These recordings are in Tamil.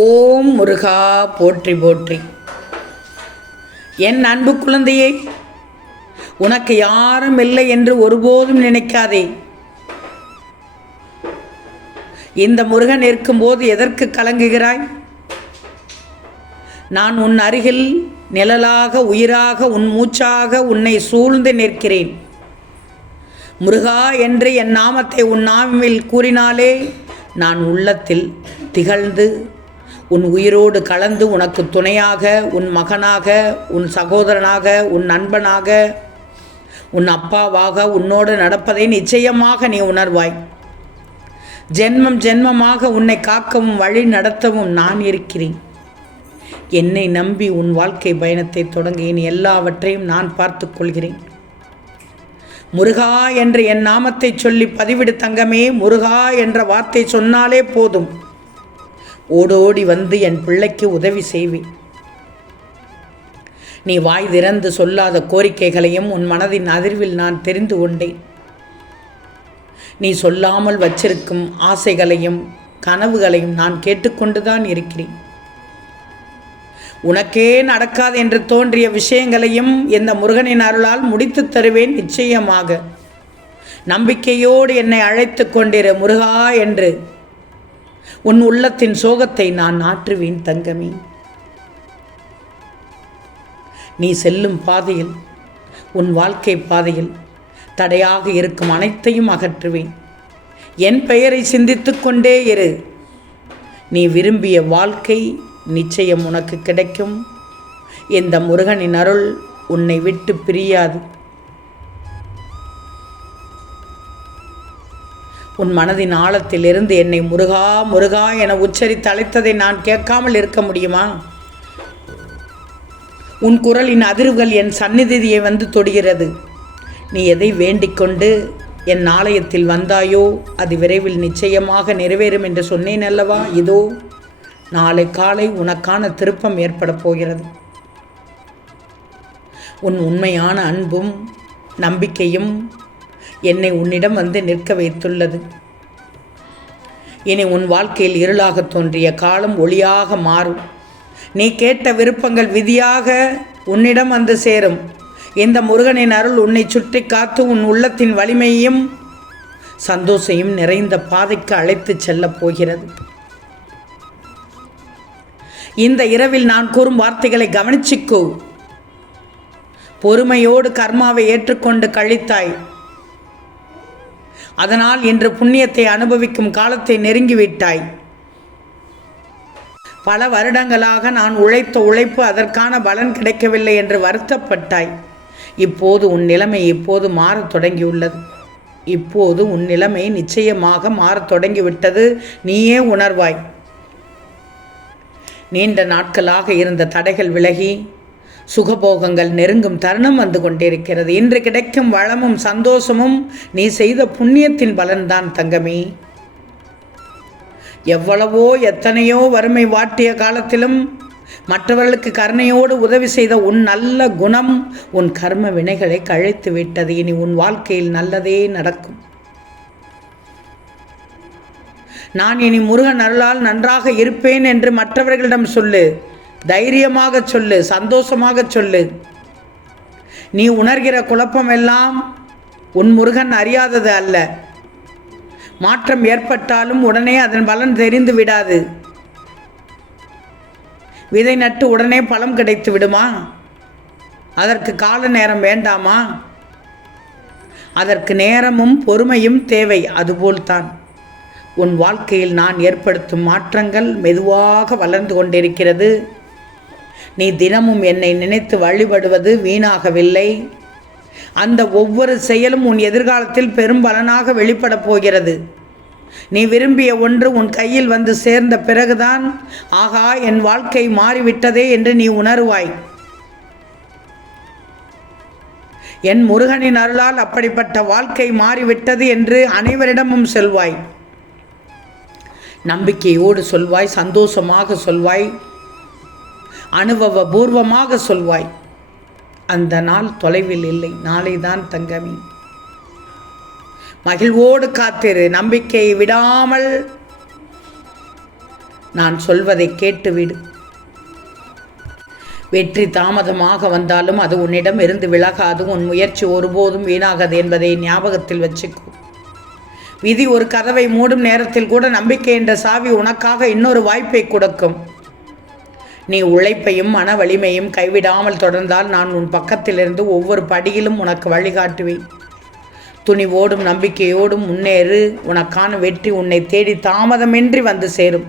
ஓம் முருகா போற்றி போற்றி. என் அன்பு குழந்தையே உனக்கு யாரும் இல்லை என்று ஒருபோதும் நினைக்காதே. இந்த முருகன் இருக்கும்போது எதற்கு கலங்குகிறாய்? நான் உன் அருகில் நிழலாக உயிராக உன் மூச்சாக உன்னை சூழ்ந்து நிற்கிறேன். முருகா என்று என் நாமத்தை உன் நாமில் கூறினாலே நான் உள்ளத்தில் திகழ்ந்து உன் உயிரோடு கலந்து உனக்கு துணையாக உன் மகனாக உன் சகோதரனாக உன் நண்பனாக உன் அப்பாவாக உன்னோடு நடப்பதை நிச்சயமாக நீ உணர்வாய். ஜென்மம் ஜென்மமாக உன்னை காக்கவும் வழி நடத்தவும் நான் இருக்கிறேன். என்னை நம்பி உன் வாழ்க்கை பயணத்தை தொடங்கியேன் எல்லாவற்றையும் நான் பார்த்து கொள்கிறேன். முருகா என்று என் நாமத்தை சொல்லி பதிவிடு தங்கமே முருகா என்ற வார்த்தை சொன்னாலே போதும். ஓடோடி வந்து என் பிள்ளைக்கு உதவி செய்வேன் நீ வாய் திறந்து சொல்லாத கோரிக்கைகளையும் உன் மனதின் அதிர்வில் நான் தெரிந்து கொண்டேன். நீ சொல்லாமல் வச்சிருக்கும் ஆசைகளையும் கனவுகளையும் நான் கேட்டுக்கொண்டுதான் இருக்கிறேன். உனக்கே நடக்காது என்று தோன்றிய விஷயங்களையும் இந்த முருகனின் அருளால் முடித்து தருவேன் நிச்சயமாக. நம்பிக்கையோடு என்னை அழைத்து கொண்டிரு முருகா என்று உன் உள்ளத்தின் சோகத்தை நான் ஆற்றுவேன் தங்கமே. நீ செல்லும் பாதையில் உன் வாழ்க்கை பாதையில் தடையாக இருக்கும் அனைத்தையும் அகற்றுவேன். என் பெயரை சிந்தித்து கொண்டே இரு. நீ விரும்பிய வாழ்க்கை நிச்சயம் உனக்கு கிடைக்கும். இந்த முருகனின் அருள் உன்னை விட்டு பிரியாது. உன் மனதின் ஆழத்திலிருந்து என்னை முருகா முருகா என உச்சரித்து அழைத்ததை நான் கேட்காமல் இருக்க முடியுமா? உன் குரலின் அதிர்வுகள் என் சந்நிதியை வந்து தொடுகிறது. நீ எதை வேண்டிக்கொண்டு என் ஆலயத்தில் வந்தாயோ அது விரைவில் நிச்சயமாக நிறைவேறும் என்று சொன்னேன் அல்லவா? இதோ நாளை காலை உனக்கான திருப்பம் ஏற்பட போகிறது. உன் உண்மையான அன்பும் நம்பிக்கையும் என்னை உன்னிடம் வந்து நிற்க வைத்துள்ளது. இனி உன் வாழ்க்கையில் இருளாக தோன்றிய காலம் ஒளியாக மாறும். நீ கேட்ட விருப்பங்கள் விதியாக உன்னிடம் வந்து சேரும். இந்த முருகனின் அருள் உன்னை சுற்றி காத்து உன் உள்ளத்தின் வலிமையும் சந்தோஷையும் நிறைந்த பாதைக்கு அழைத்துச் செல்லப் போகிறது. இந்த இரவில் நான் கூறும் வார்த்தைகளை கவனிச்சிக்கோ. பொறுமையோடு கர்மாவை ஏற்றுக்கொண்டு கழித்தாய். அதனால் இன்று புண்ணியத்தை அனுபவிக்கும் காலத்தை நெருங்கிவிட்டாய். பல வருடங்களாக நான் உழைத்த உழைப்பு அதற்கான பலன் கிடைக்கவில்லை என்று வருத்தப்பட்டாய். இப்போது உன் நிலைமை இப்போது மாறத் தொடங்கியுள்ளது. இப்போது உன் நிலைமை நிச்சயமாக மாறத் தொடங்கிவிட்டது. நீயே உணர்வாய். நீண்ட நாட்களாக இருந்த தடைகள் விலகி சுகபோகங்கள் நெருங்கும் தருணம் வந்து கொண்டிருக்கிறது. இன்று கிடைக்கும் வளமும் சந்தோஷமும் நீ செய்த புண்ணியத்தின் பலன்தான் தங்கமே. எவ்வளவோ எத்தனையோ வறுமை வாட்டிய காலத்திலும் மற்றவர்களுக்கு கருணையோடு உதவி செய்த உன் நல்ல குணம் உன் கர்ம வினைகளை கழித்து விட்டது. இனி உன் வாழ்க்கையில் நல்லதே நடக்கும். நான் இனி முருகன் அருளால் நன்றாக இருப்பேன் என்று மற்றவர்களிடம் சொல்லு. தைரியமாக சொல்லு சந்தோஷமாக சொல்லு. நீ உணர்கிற குழப்பமெல்லாம் உன் முருகன் அறியாதது அல்ல. மாற்றம் ஏற்பட்டாலும் உடனே அதன் பலன் தெரிந்து விடாது. விதை நட்டு உடனே பழம் கிடைத்து விடுமா? அதற்கு கால நேரம் வேண்டாமா? அதற்கு நேரமும் பொறுமையும் தேவை அதுபோல்தான். உன் வாழ்க்கையில் நான் ஏற்படுத்தும் மாற்றங்கள் மெதுவாக வளர்ந்து கொண்டிருக்கிறது. நீ தினமும் என்னை நினைத்து வழிபடுவது வீணாகவில்லை. அந்த ஒவ்வொரு செயலும் உன் எதிர்காலத்தில் பெரும் பலனாக வெளிப்படப் போகிறது. நீ விரும்பிய ஒன்று உன் கையில் வந்து சேர்ந்த பிறகுதான் ஆகா என் வாழ்க்கை மாறிவிட்டதே என்று நீ உணருவாய். என் முருகனின் அருளால் அப்படிப்பட்ட வாழ்க்கை மாறிவிட்டது என்று அனைவரிடமும் செல்வாய். நம்பிக்கையோடு சொல்வாய் சந்தோஷமாக சொல்வாய். அனுபவ பூர்வமாக சொல்வாய். அந்த நாள் தொலைவில் இல்லை. நாளைதான் தங்கமி மகிழ்வோடு காத்திரு. நம்பிக்கையை விடாமல் நான் சொல்வதை கேட்டுவிடு. வெற்றி தாமதமாக வந்தாலும் அது உன்னிடம் இருந்து விலகாது. உன் முயற்சி ஒருபோதும் வீணாகாது என்பதை ஞாபகத்தில் வச்சுக்கோ. விதி ஒரு கதவை மூடும் நேரத்தில் கூட நம்பிக்கை என்ற சாவி உனக்காக இன்னொரு வாய்ப்பை கொடுக்கும். நீ உழைப்பையும் மன வலிமையும் கைவிடாமல் தொடர்ந்தால் நான் உன் பக்கத்திலிருந்து ஒவ்வொரு படியிலும் உனக்கு வழிகாட்டுவேன். துணிவோடும் நம்பிக்கையோடும் முன்னேறு. உனக்கான வெற்றி உன்னை தேடி தாமதமின்றி வந்து சேரும்.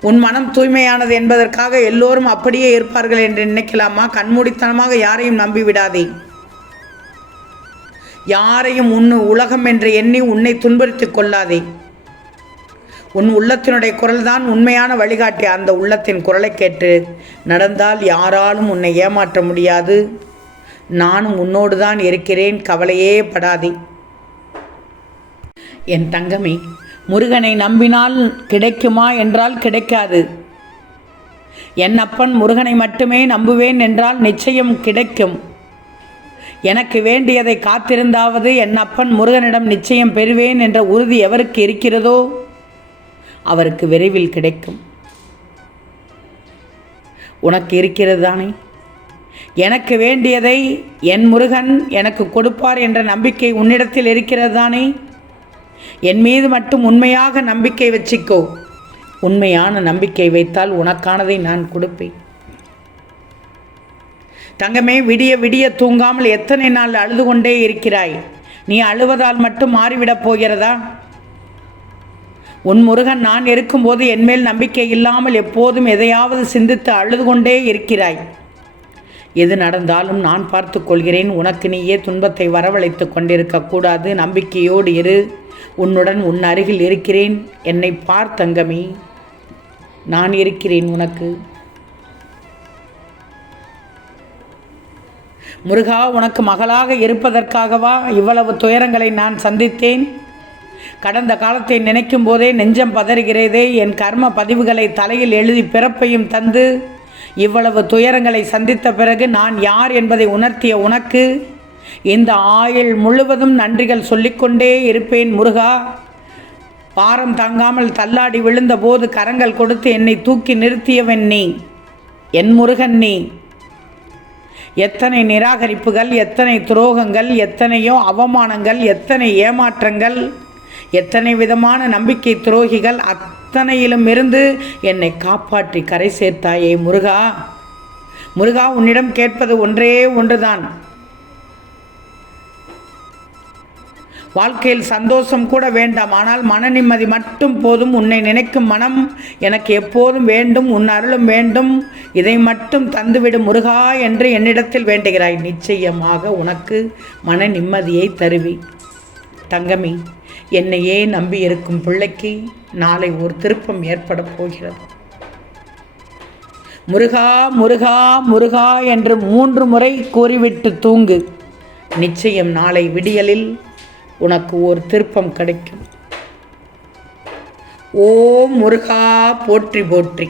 உன் மனம் தூய்மையானது என்பதற்காக எல்லோரும் அப்படியே இருப்பார்கள் என்று நினைக்கலாமா? கண்மூடித்தனமாக யாரையும் நம்பி விடாதே. யாரையும் உன்னு உலகம் என்று எண்ணி உன்னை துன்புறுத்திக் கொள்ளாதே. உன் உள்ளத்தினுடைய குரல்தான் உண்மையான வழிகாட்டி. அந்த உள்ளத்தின் குரலை கேட்டு நடந்தால் யாராலும் உன்னை ஏமாற்ற முடியாது. நானும் உன்னோடு தான் இருக்கிறேன். கவலையே படாதே என் தங்கமே முருகனை நம்பினால் கிடைக்குமா என்றால் கிடைக்காது. என் அப்பன் முருகனை மட்டுமே நம்புவேன் என்றால் நிச்சயம் கிடைக்கும். எனக்கு வேண்டியதை காத்திருந்தாவது என் அப்பன் முருகனிடம் நிச்சயம் பெறுவேன் என்ற உறுதி எவருக்கு இருக்கிறதோ அவருக்கு விரைவில் கிடைக்கும். உனக்கு இருக்கிறது தானே? எனக்கு வேண்டியதை என் முருகன் எனக்கு கொடுப்பார் என்ற நம்பிக்கை உன்னிடத்தில் இருக்கிறது தானே? என் மீது மட்டும் உண்மையாக நம்பிக்கை வச்சிக்கோ. உண்மையான நம்பிக்கை வைத்தால் உனக்கானதை நான் கொடுப்பேன். தங்கமே விடிய விடிய தூங்காமல் எத்தனை நாள் அழுது கொண்டே இருக்கிறாய்? நீ அழுவதால் மட்டும் மாறிவிடப் போகிறதா? உன் முருகன் நான் இருக்கும்போது என்மேல் நம்பிக்கை இல்லாமல் எப்போதும் எதையாவது சிந்தித்து அழுது கொண்டே இருக்கிறாய். எது நடந்தாலும் நான் பார்த்து கொள்கிறேன். உனக்கு நீயே துன்பத்தை வரவழைத்து கொண்டிருக்கக்கூடாது நம்பிக்கையோடு இரு. உன்னுடன் உன் அருகில் இருக்கிறேன். என்னை பார் தங்கமி. நான் இருக்கிறேன் உனக்கு. முருகா உனக்கு மகளாக இருப்பதற்காகவா இவ்வளவு துயரங்களை நான் சந்தித்தேன்? கடந்த காலத்தை நினைக்கும் போதே நெஞ்சம் பதறுகிறதே என் கர்ம பதிவுகளை தலையில் எழுதி பிறப்பையும் தந்து இவ்வளவு துயரங்களை சந்தித்த பிறகு நான் யார் என்பதை உணர்த்திய உனக்கு இந்த ஆயுள் முழுவதும் நன்றிகள் சொல்லிக்கொண்டே இருப்பேன் முருகா. பாரம் தாங்காமல் தள்ளாடி விழுந்தபோது கரங்கள் கொடுத்து என்னை தூக்கி நிறுத்தியவன் நீ என் முருகன் நீ. எத்தனை நிராகரிப்புகள் எத்தனை துரோகங்கள் எத்தனையோ அவமானங்கள் எத்தனை ஏமாற்றங்கள் எத்தனை விதமான நம்பிக்கை துரோகிகள் அத்தனையிலும் இருந்து என்னை காப்பாற்றி கரை சேர்த்தாயே முருகா. முருகா உன்னிடம் கேட்பது ஒன்றே ஒன்றுதான். வாழ்க்கையில் சந்தோஷம் கூட வேண்டாம். ஆனால் மன நிம்மதி மட்டும் போதும். உன்னை நினைக்கும் மனம் எனக்கு எப்போதும் வேண்டும். உன் அருளும் வேண்டும். இதை மட்டும் தந்துவிடும் முருகா என்று என்னிடத்தில் வேண்டுகிறாய். நிச்சயமாக உனக்கு மன நிம்மதியை தருவி. தங்கமி. என்னையே நம்பியிருக்கும் பிள்ளைக்கு நாளை ஒரு திருப்பம் ஏற்பட போகிறது. முருகா முருகா முருகா என்று மூன்று முறை கூறிவிட்டு தூங்கு. நிச்சயம் நாளை விடியலில் உனக்கு ஒரு திருப்பம் கிடைக்கும். ஓம் முருகா போற்றி போற்றி.